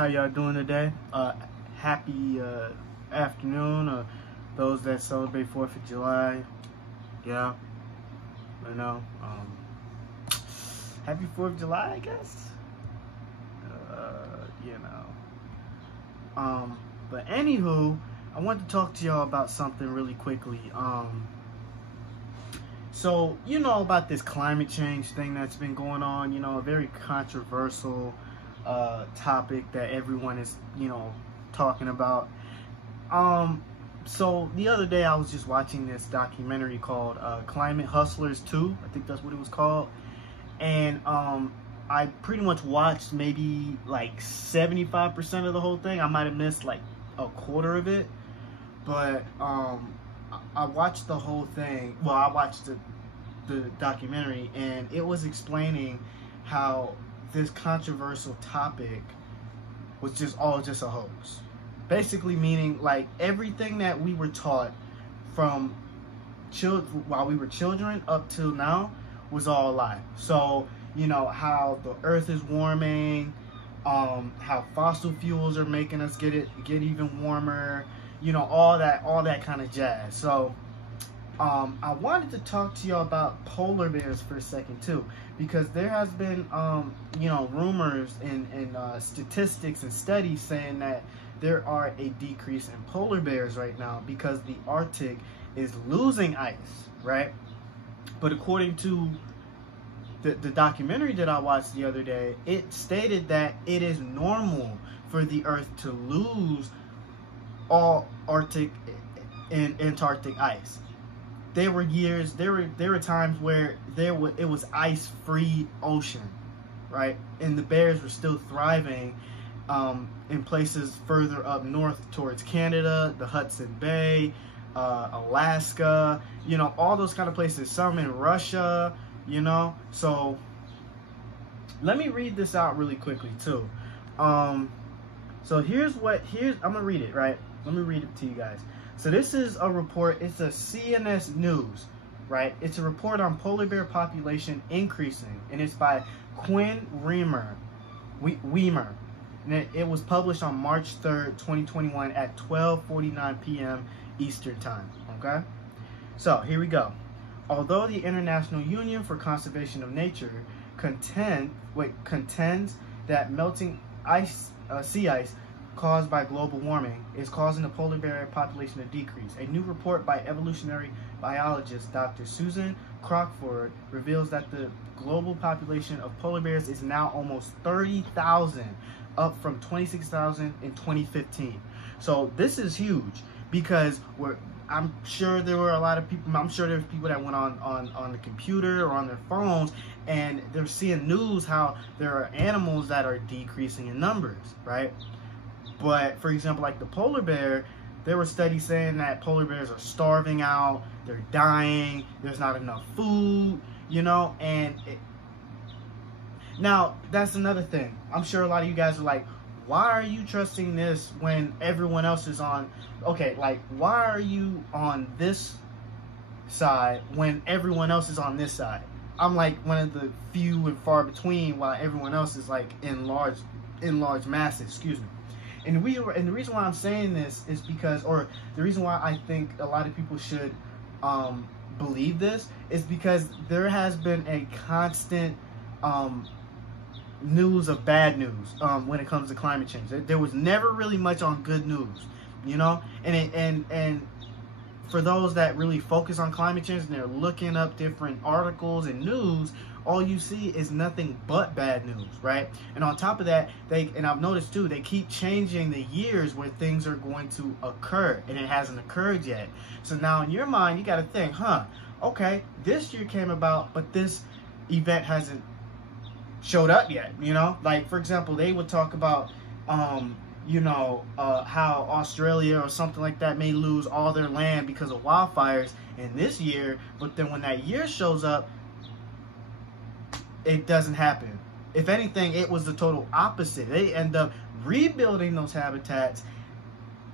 How y'all doing today? Happy afternoon. Those that celebrate 4th of July. Yeah, I know. Happy 4th of July, I guess. You know. But anywho, I want to talk to y'all about something really quickly. So you know about this climate change thing that's been going on. You know, a very controversial topic that everyone is, talking about. So the other day I was just watching this documentary called Climate Hustlers 2. I think that's what it was called. And I pretty much watched maybe like 75% of the whole thing. I might have missed like a quarter of it. But I watched the whole thing. Well, I watched the documentary, and it was explaining how this controversial topic was just a hoax. Basically meaning like everything that we were taught from while we were children up till now was all a lie. So, you know, how the earth is warming, how fossil fuels are making us get even warmer, you know, all that kind of jazz. So I wanted to talk to y'all about polar bears for a second too, because there has been rumors and statistics and studies saying that there are a decrease in polar bears right now because the Arctic is losing ice, right? But according to the documentary that I watched the other day, it stated that it is normal for the Earth to lose all Arctic and Antarctic ice. There were times where it was ice-free ocean, right? And the bears were still thriving in places further up north towards Canada, the Hudson Bay, Alaska, you know, all those kind of places. Some in Russia, you know. So let me read this out really quickly too. So here's I'm gonna read it, right? Let me read it to you guys. So this is a report. It's a CNSNews, right? It's a report on polar bear population increasing, and it's by Quinn Weimer. And it was published on March 3rd, 2021 at 12:49 p.m. Eastern Time, okay? So here we go. Although the International Union for Conservation of Nature contends that melting sea ice caused by global warming is causing the polar bear population to decrease. A new report by evolutionary biologist Dr. Susan Crockford reveals that the global population of polar bears is now almost 30,000, up from 26,000 in 2015. So this is huge because I'm sure there were a lot of people. I'm sure there's people that went on the computer or on their phones, and they're seeing news how there are animals that are decreasing in numbers, right? But for example, like the polar bear, there were studies saying that polar bears are starving out, they're dying, there's not enough food, you know. And now that's another thing. I'm sure a lot of you guys are like, why are you trusting this when everyone else is on? Okay, like, why are you on this side when everyone else is on this side? I'm like one of the few and far between, while everyone else is like in large masses. Excuse me. And the reason why I'm saying this is because, or the reason why I think a lot of people should believe this is because there has been a constant news of bad news when it comes to climate change. There was never really much on good news, you know. And for those that really focus on climate change and they're looking up different articles and news, all you see is nothing but bad news, right? And on top of that, and I've noticed too, they keep changing the years where things are going to occur, and it hasn't occurred yet. So now in your mind, you got to think, okay, this year came about, but this event hasn't showed up yet, you know. Like for example, they would talk about how Australia or something like that may lose all their land because of wildfires in this year, but then when that year shows up, it doesn't happen. If anything, it was the total opposite. They end up rebuilding those habitats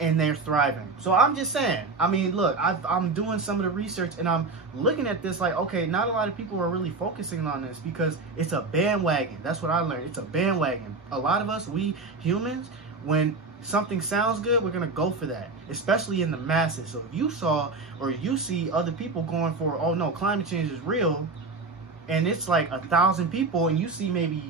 and they're thriving. So I'm just saying, I mean, look, I'm doing some of the research and I'm looking at this like, okay, not a lot of people are really focusing on this because it's a bandwagon. That's what I learned. It's a bandwagon. A lot of us, we humans, when something sounds good, we're going to go for that, especially in the masses. So if you saw or you see other people going for, oh no, climate change is real, and it's like 1,000 people and you see maybe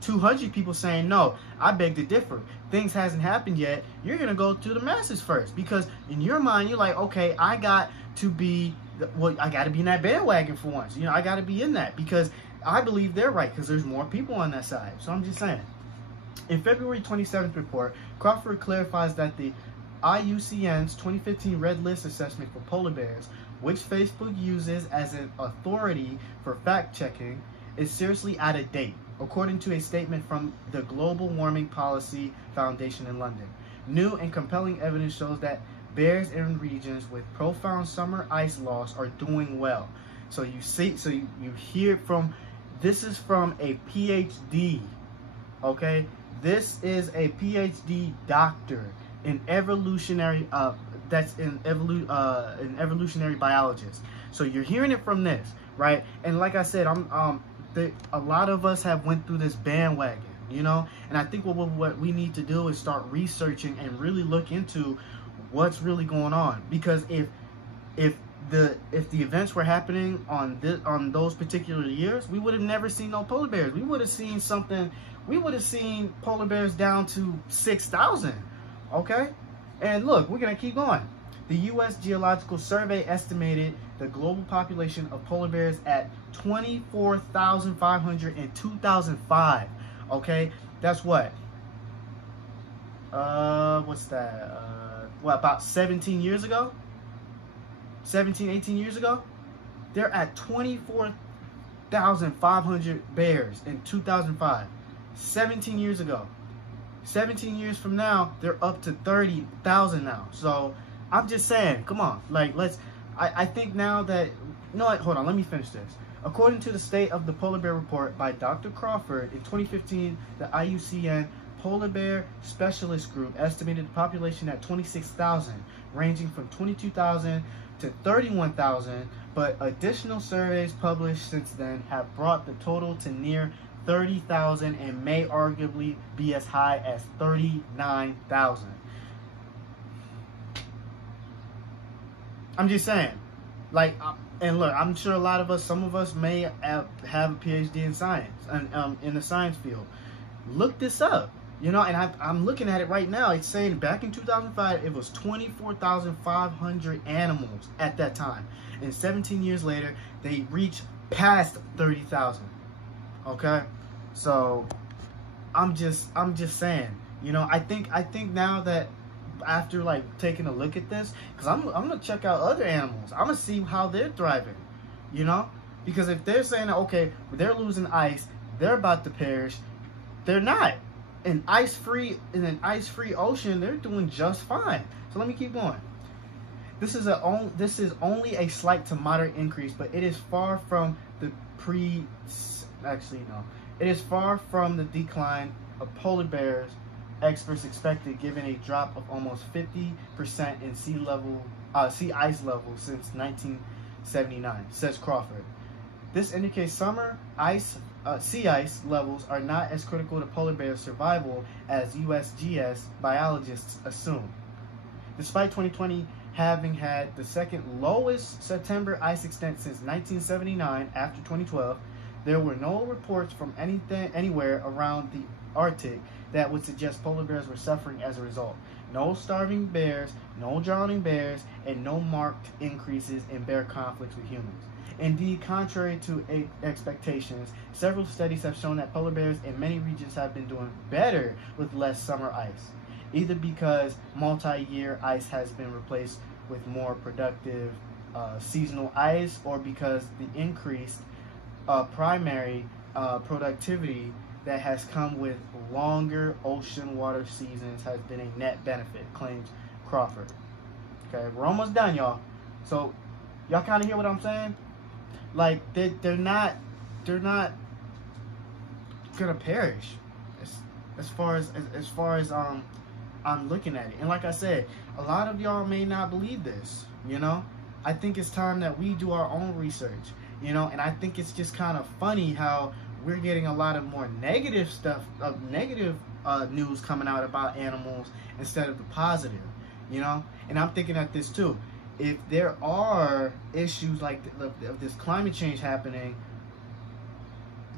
200 people saying, no, I beg to differ, things hasn't happened yet, you're going to go to the masses first. Because in your mind, you're like, okay, I got to be in that bandwagon for once. You know, I got to be in that because I believe they're right because there's more people on that side. So I'm just saying. In February 27th report, Crawford clarifies that the IUCN's 2015 Red List assessment for polar bears, which Facebook uses as an authority for fact-checking, is seriously out of date, according to a statement from the Global Warming Policy Foundation in London. New and compelling evidence shows that bears in regions with profound summer ice loss are doing well. So you hear from, this is from a PhD, okay? This is a PhD doctor in evolutionary, an evolutionary biologist. So you're hearing it from this, right? And like I said, a lot of us have went through this bandwagon, you know, and I think what we need to do is start researching and really look into what's really going on. Because if the events were happening on those particular years, we would have never seen no polar bears. We would have seen something. We would have seen polar bears down to 6,000. Okay, and look, we're gonna keep going. The U.S. Geological Survey estimated the global population of polar bears at 24,500 in 2005. Okay, that's what? What's that? What, about 17 years ago? 17, 18 years ago? They're at 24,500 bears in 2005. 17 years ago. 17 years from now, they're up to 30,000 now. So I'm just saying, come on, like I think now that, you know what, hold on, let me finish this. According to the State of the Polar Bear Report by Dr. Crawford, in 2015, the IUCN Polar Bear Specialist Group estimated the population at 26,000, ranging from 22,000 to 31,000, but additional surveys published since then have brought the total to near 30,000 and may arguably be as high as 39,000. I'm just saying, like, and look, I'm sure a lot of us, some of us may have a PhD in science and in the science field. Look this up, you know, and I'm looking at it right now. It's saying back in 2005, it was 24,500 animals at that time, and 17 years later, they reached past 30,000. Okay, so I'm just saying, you know, I think now that after like taking a look at this, because I'm gonna check out other animals, I'm gonna see how they're thriving, you know, because if they're saying okay, they're losing ice, they're about to perish, they're not. In an ice-free ocean, they're doing just fine. So let me keep going. This is only a slight to moderate increase, but it is far from the it is far from the decline of polar bears experts expected, given a drop of almost 50% in sea ice level since 1979, says Crawford. This indicates summer sea ice levels are not as critical to polar bear survival as USGS biologists assume. Despite 2020 having had the second lowest September ice extent since 1979 after 2012, there were no reports from anywhere around the Arctic that would suggest polar bears were suffering as a result. No starving bears, no drowning bears, and no marked increases in bear conflicts with humans. Indeed, contrary to expectations, several studies have shown that polar bears in many regions have been doing better with less summer ice, either because multi-year ice has been replaced with more productive seasonal ice, or because the increased primary productivity that has come with longer ocean water seasons has been a net benefit, claims Crawford. Okay, we're almost done, y'all. So y'all kind of hear what I'm saying? Like they're not gonna perish as far as I'm looking at it. And like I said, a lot of y'all may not believe this, you know. I think it's time that we do our own research, you know. And I think it's just kind of funny how we're getting a lot of more negative stuff, negative news coming out about animals instead of the positive, you know. And I'm thinking at this too. If there are issues like of this climate change happening,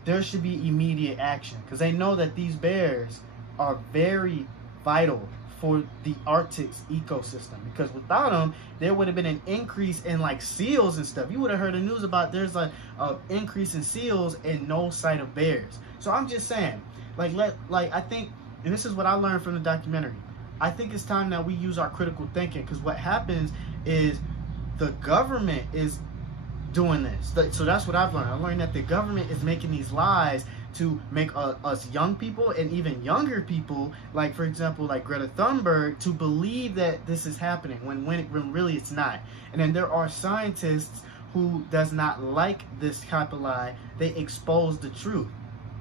there should be immediate action, because they know that these bears are very vital for the Arctic's ecosystem, because without them there would have been an increase in like seals and stuff. You would have heard the news about there's like an increase in seals and no sight of bears. So I'm just saying, like I think, and this is what I learned from the documentary, I think it's time that we use our critical thinking, because what happens is the government is doing this. So that's what I've learned. I learned that the government is making these lies to make us young people and even younger people, like for example like Greta Thunberg, to believe that this is happening when really it's not. And then there are scientists who does not like this type of lie. They expose the truth,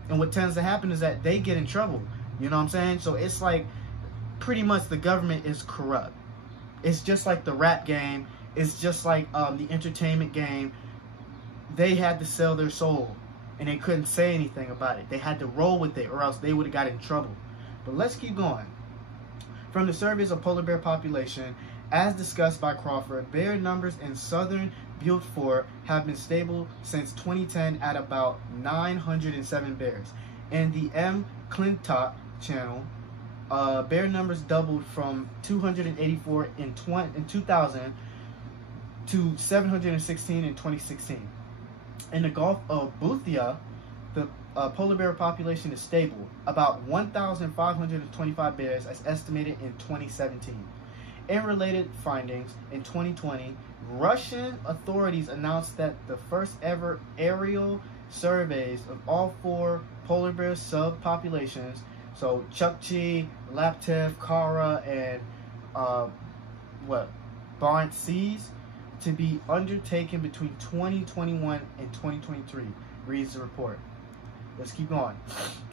and what tends to happen is that they get in trouble. You know what I'm saying? So it's like pretty much the government is corrupt. It's just like the rap game. It's just like the entertainment game. They had to sell their soul, and they couldn't say anything about it. They had to roll with it, or else they would have got in trouble. But let's keep going. From the surveys of polar bear population, as discussed by Crawford, bear numbers in southern Beaufort have been stable since 2010 at about 907 bears. In the M. Clintock channel, bear numbers doubled from 284 in 2000 to 716 in 2016. In the Gulf of Boothia, the polar bear population is stable, about 1,525 bears as estimated in 2017. In related findings, in 2020, Russian authorities announced that the first ever aerial surveys of all 4 polar bear subpopulations, so Chukchi, Laptev, Kara, and Barents Seas, to be undertaken between 2021 and 2023, reads the report. Let's keep going.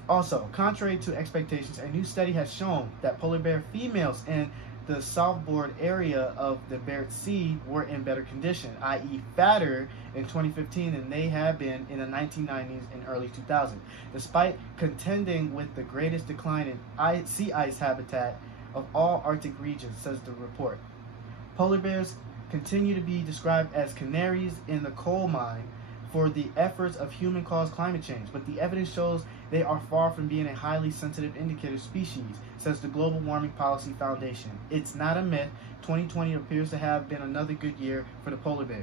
Also, contrary to expectations, a new study has shown that polar bear females in the southboard area of the Barents Sea were in better condition, i.e. fatter in 2015 than they had been in the 1990s and early 2000s, despite contending with the greatest decline in sea ice habitat of all Arctic regions, says the report. Polar bears continue to be described as canaries in the coal mine for the efforts of human-caused climate change, but the evidence shows they are far from being a highly sensitive indicator species, says the Global Warming Policy Foundation. It's not a myth. 2020 appears to have been another good year for the polar bears.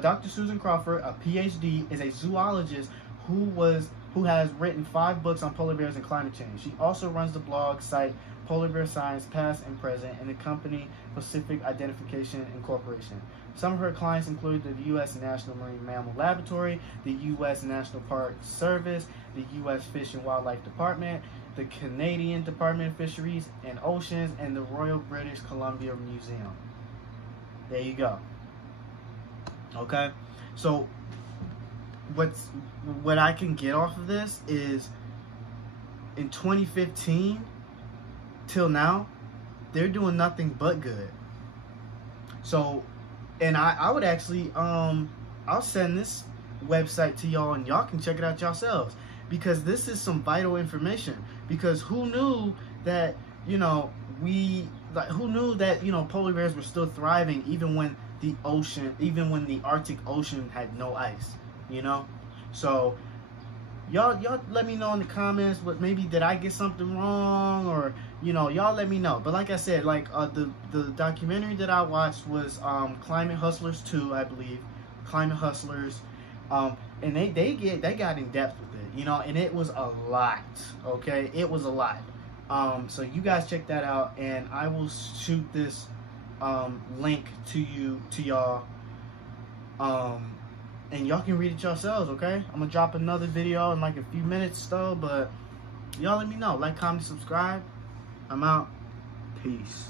Dr. Susan Crawford, a PhD, is a zoologist who has written 5 books on polar bears and climate change. She also runs the blog site Polar Bear Science Past and Present, and the company Pacific Identification Incorporation. Some of her clients include the U.S. National Marine Mammal Laboratory, the U.S. National Park Service, the U.S. Fish and Wildlife Department, the Canadian Department of Fisheries and Oceans, and the Royal British Columbia Museum. There you go. Okay, so what I can get off of this is in 2015 till now, they're doing nothing but good. So, and I would actually, I'll send this website to y'all and y'all can check it out yourselves, because this is some vital information. Because who knew that, you know, who knew that, you know, polar bears were still thriving even when the Arctic Ocean had no ice, you know? So, y'all let me know in the comments what maybe did I get something wrong, or you know, y'all let me know. But like I said, like the documentary that I watched was Climate Hustlers 2, I believe. Climate Hustlers, and they got in depth with it, you know, and it was a lot. Okay, it was a lot. So you guys check that out, and I will shoot this link to y'all, and y'all can read it yourselves. Okay, I'm gonna drop another video in like a few minutes though, but y'all let me know. Like, comment, subscribe. I'm out. Peace.